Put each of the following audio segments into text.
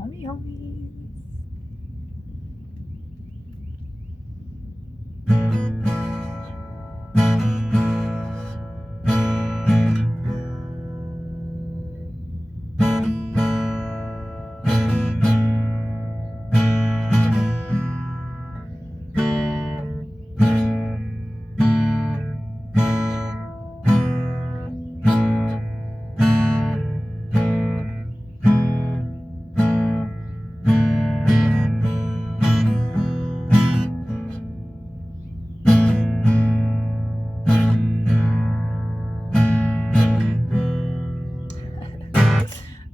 homies.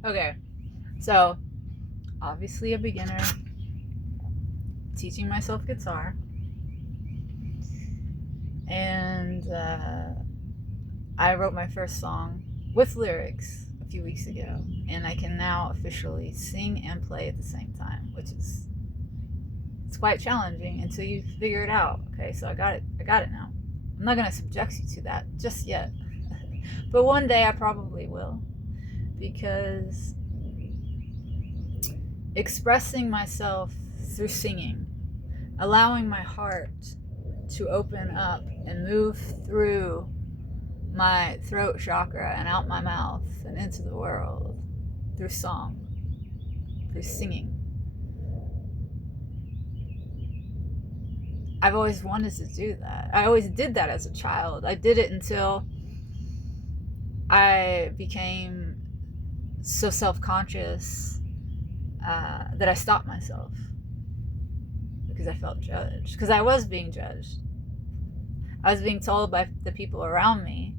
Okay, so obviously a beginner, teaching myself guitar, and I wrote my first song with lyrics a few weeks ago, and I can now officially sing and play at the same time, which is it's quite challenging until you figure it out. Okay, so I got it now. I'm not gonna subject you to that just yet, but one day I probably will, because expressing myself through singing, allowing my heart to open up and move through my throat chakra and out my mouth and into the world through song, through singing. I've always wanted to do that. I always did that as a child. I did it until I became so self-conscious that I stopped myself because I felt judged. Because I was being judged. I was being told by the people around me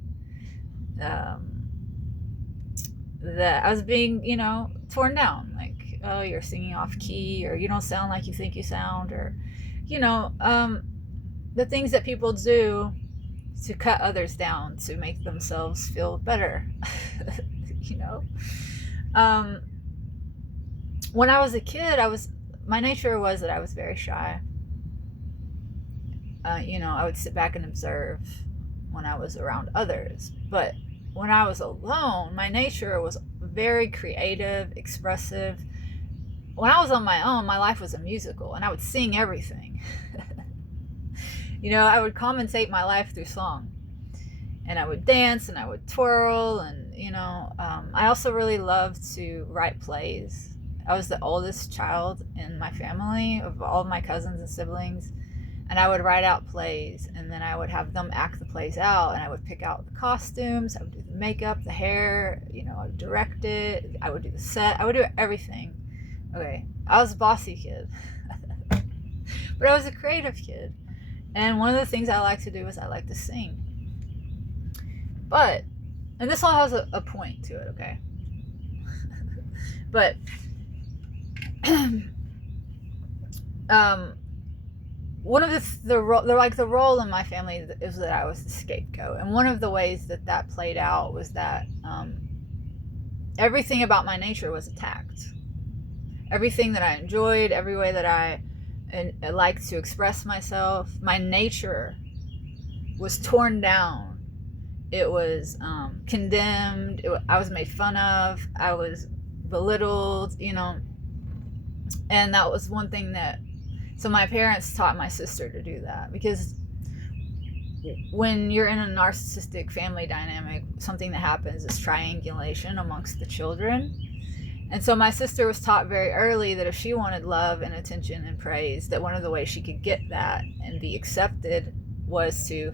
that I was being, torn down. Like, oh, you're singing off key, or you don't sound like you think you sound, or, the things that people do to cut others down to make themselves feel better. you know when I was a kid, my nature was that I was very shy. I would sit back and observe when I was around others, but when I was alone, my nature was very creative, expressive. When I was on my own, my life was a musical, and I would sing everything. I would commentate my life through song, and I would dance and I would twirl, and I also really loved to write plays. I was the oldest child in my family of all of my cousins and siblings, and I would write out plays, and then I would have them act the plays out, and I would pick out the costumes, I would do the makeup, the hair, I would direct it, I would do the set, I would do everything. Okay, I was a bossy kid, but I was a creative kid, and one of the things I like to do is I like to sing. And this all has a point to it, okay? But one of the role in my family is that I was the scapegoat, and one of the ways that played out was that everything about my nature was attacked. Everything that I enjoyed, every way that I liked to express myself, my nature was torn down. It was condemned. I was made fun of. I was belittled, and that was one thing so my parents taught my sister to do that, because when you're in a narcissistic family dynamic, something that happens is triangulation amongst the children. And so my sister was taught very early that if she wanted love and attention and praise, that one of the ways she could get that and be accepted was to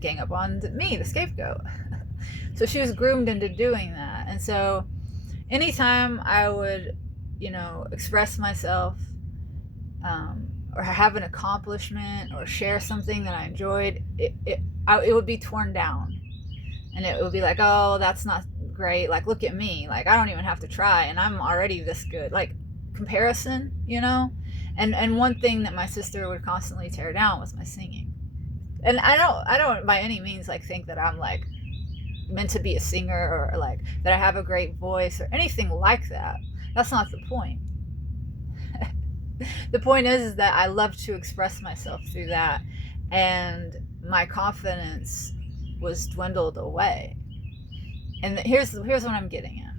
gang up on me, the scapegoat. So she was groomed into doing that. And so anytime I would, express myself, or have an accomplishment or share something that I enjoyed, it would be torn down. And it would be like, oh, that's not great. Like, look at me. Like, I don't even have to try, and I'm already this good. Like, comparison, And one thing that my sister would constantly tear down was my singing. And I don't by any means like think that I'm like meant to be a singer, or like that I have a great voice or anything like that. That's not the point. The point is that I love to express myself through that, and my confidence was dwindled away. And here's what I'm getting at.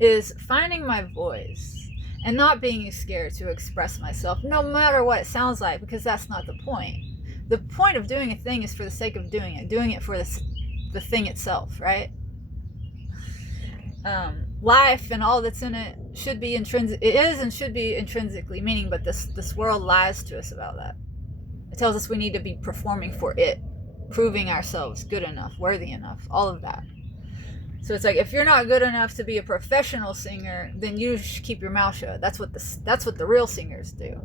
is finding my voice and not being scared to express myself, no matter what it sounds like, because that's not the point. The point of doing a thing is for the sake of doing it for the thing itself, right? Life and all that's in it should be intrinsic. It is and should be intrinsically meaning, but this world lies to us about that. It tells us we need to be performing for it, proving ourselves good enough, worthy enough, all of that. So it's like, if you're not good enough to be a professional singer, then you should keep your mouth shut. That's what the real singers do.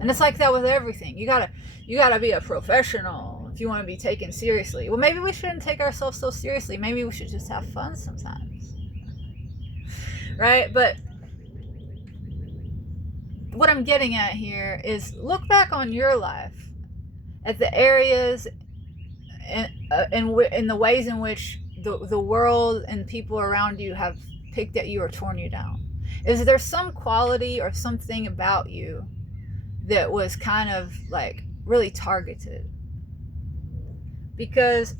And it's like that with everything. You gotta be a professional if you want to be taken seriously. Well, maybe we shouldn't take ourselves so seriously. Maybe we should just have fun sometimes. Right? But what I'm getting at here is, look back on your life at the areas in the ways in which the world and people around you have picked at you or torn you down. Is there some quality or something about you that was kind of like really targeted? Because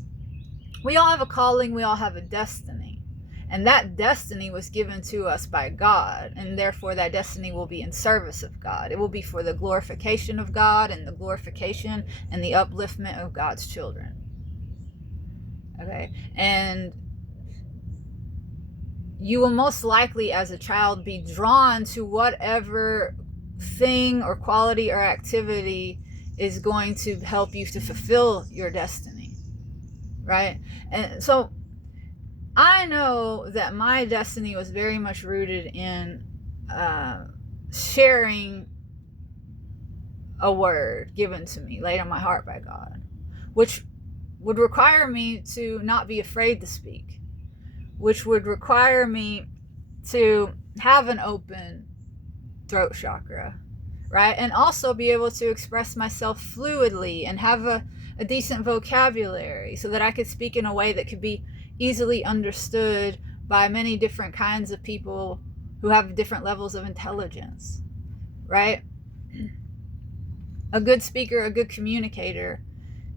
we all have a calling, we all have a destiny, and that destiny was given to us by God, and therefore that destiny will be in service of God. It will be for the glorification of God and the glorification and the upliftment of God's children. Okay, and you will most likely as a child be drawn to whatever thing or quality or activity is going to help you to fulfill your destiny, right? And so I know that my destiny was very much rooted in sharing a word given to me, laid on my heart by God, which would require me to not be afraid to speak, which would require me to have an open throat chakra, right? And also be able to express myself fluidly and have a decent vocabulary so that I could speak in a way that could be easily understood by many different kinds of people who have different levels of intelligence, right? A good speaker, a good communicator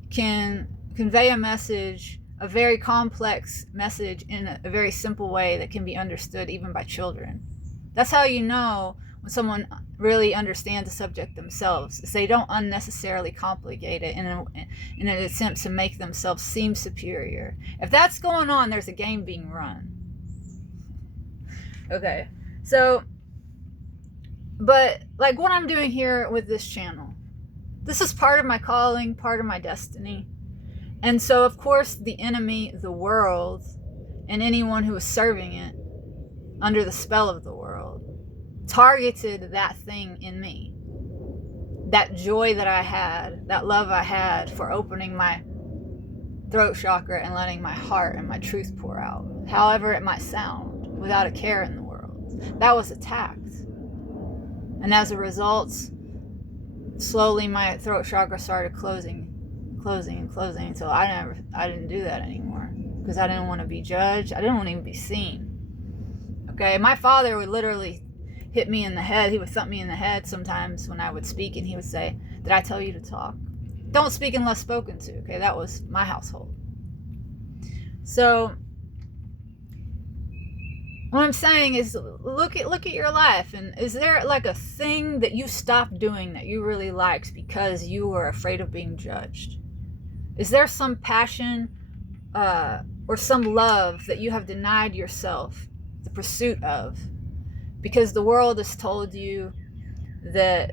can convey a message, a very complex message, in a very simple way that can be understood even by children. That's how you know when someone really understands the subject themselves, is they don't unnecessarily complicate it in an attempt to make themselves seem superior. If that's going on, there's a game being run. Okay, so, but like what I'm doing here with this channel, this is part of my calling, part of my destiny. And so, of course, the enemy, the world, and anyone who is serving it under the spell of the world, targeted that thing in me. That joy that I had, that love I had for opening my throat chakra and letting my heart and my truth pour out, however it might sound, without a care in the world. That was attacked. And as a result, slowly my throat chakra started closing until I didn't do that anymore, because I didn't want to be judged. I didn't want to even be seen. Okay, my father would literally hit me in the head. He would thump me in the head sometimes when I would speak, and he would say, "Did I tell you to talk? Don't speak unless spoken to." Okay, that was my household. So what I'm saying is, look at your life, and is there like a thing that you stopped doing that you really liked because you were afraid of being judged? Is there some passion or some love that you have denied yourself the pursuit of because the world has told you that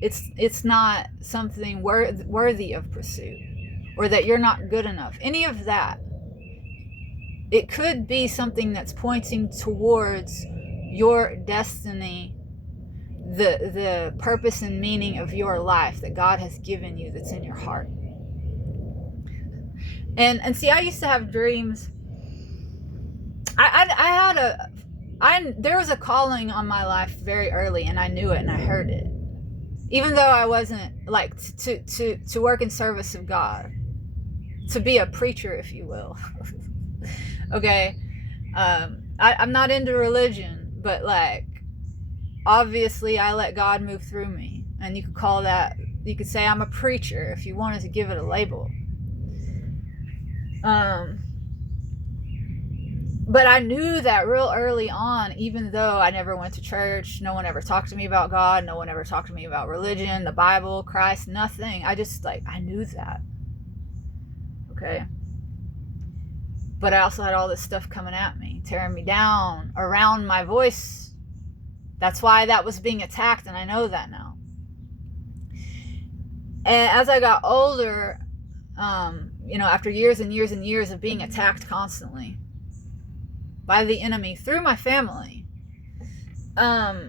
it's not something worthy of pursuit, or that you're not good enough? Any of that. It could be something that's pointing towards your destiny, the purpose and meaning of your life that God has given you, that's in your heart. And see, I used to have dreams. There was a calling on my life very early, and I knew it and I heard it, even though I wasn't like to work in service of God, to be a preacher, if you will. Okay, I'm not into religion, but like, obviously I let God move through me, and you could say I'm a preacher if you wanted to give it a label. But I knew that real early on, even though I never went to church, no one ever talked to me about God, no one ever talked to me about religion, the Bible, Christ, nothing. I just, like, I knew that. Okay? But I also had all this stuff coming at me, tearing me down around my voice. That's why that was being attacked, and I know that now. And as I got older, after years and years and years of being attacked constantly by the enemy through my family, I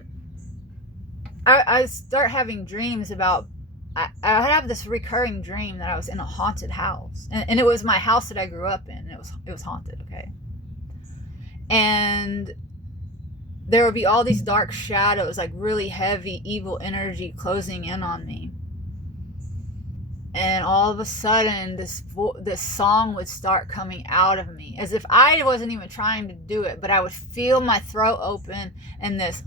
start having dreams about, I have this recurring dream that I was in a haunted house, and it was my house that I grew up in, and it was haunted, okay? And there would be all these dark shadows, like really heavy evil energy closing in on me. And all of a sudden, this song would start coming out of me, as if I wasn't even trying to do it, but I would feel my throat open, and this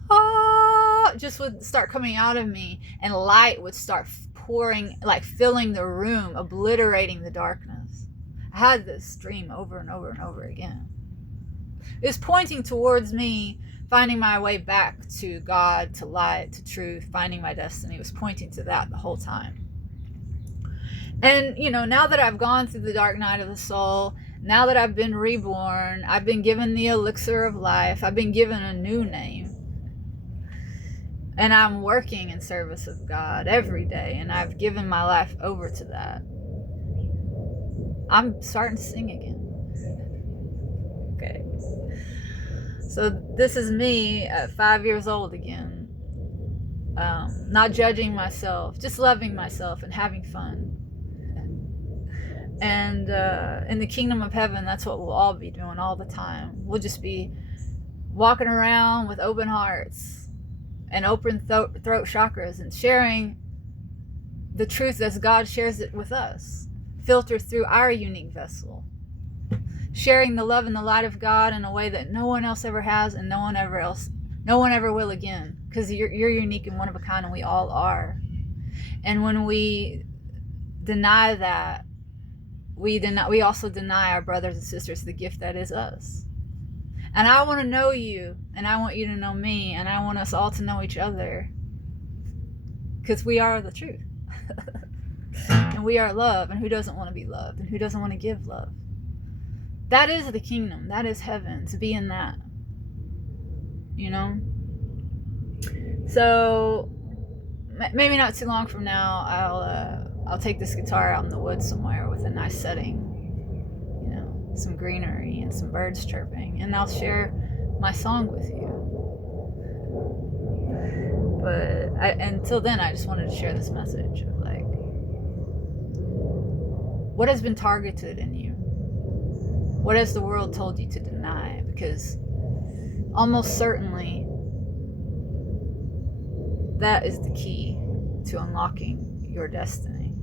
just would start coming out of me, and light would start pouring, like filling the room, obliterating the darkness. I had this dream over and over and over again. It was pointing towards me finding my way back to God, to light, to truth, finding my destiny. It was pointing to that the whole time. And, now that I've gone through the dark night of the soul, now that I've been reborn, I've been given the elixir of life, I've been given a new name. And I'm working in service of God every day, and I've given my life over to that. I'm starting to sing again. Okay. So this is me at 5 years old again. Not judging myself, just loving myself and having fun. And in the kingdom of heaven, that's what we'll all be doing all the time. We'll just be walking around with open hearts and open throat chakras, and sharing the truth as God shares it with us, filtered through our unique vessel. Sharing the love and the light of God in a way that no one else ever has, and no one ever will again, because you're unique and one of a kind, and we all are. And when we deny that, we also deny our brothers and sisters the gift that is us. And I want to know you, and I want you to know me, and I want us all to know each other, because we are the truth. And we are love, and who doesn't want to be loved, and who doesn't want to give love? That is the kingdom. That is heaven, to be in that. So maybe not too long from now, I'll take this guitar out in the woods somewhere with a nice setting, some greenery and some birds chirping, and I'll share my song with you. But until then, I just wanted to share this message of, like, what has been targeted in you? What has the world told you to deny? Because almost certainly that is the key to unlocking your destiny.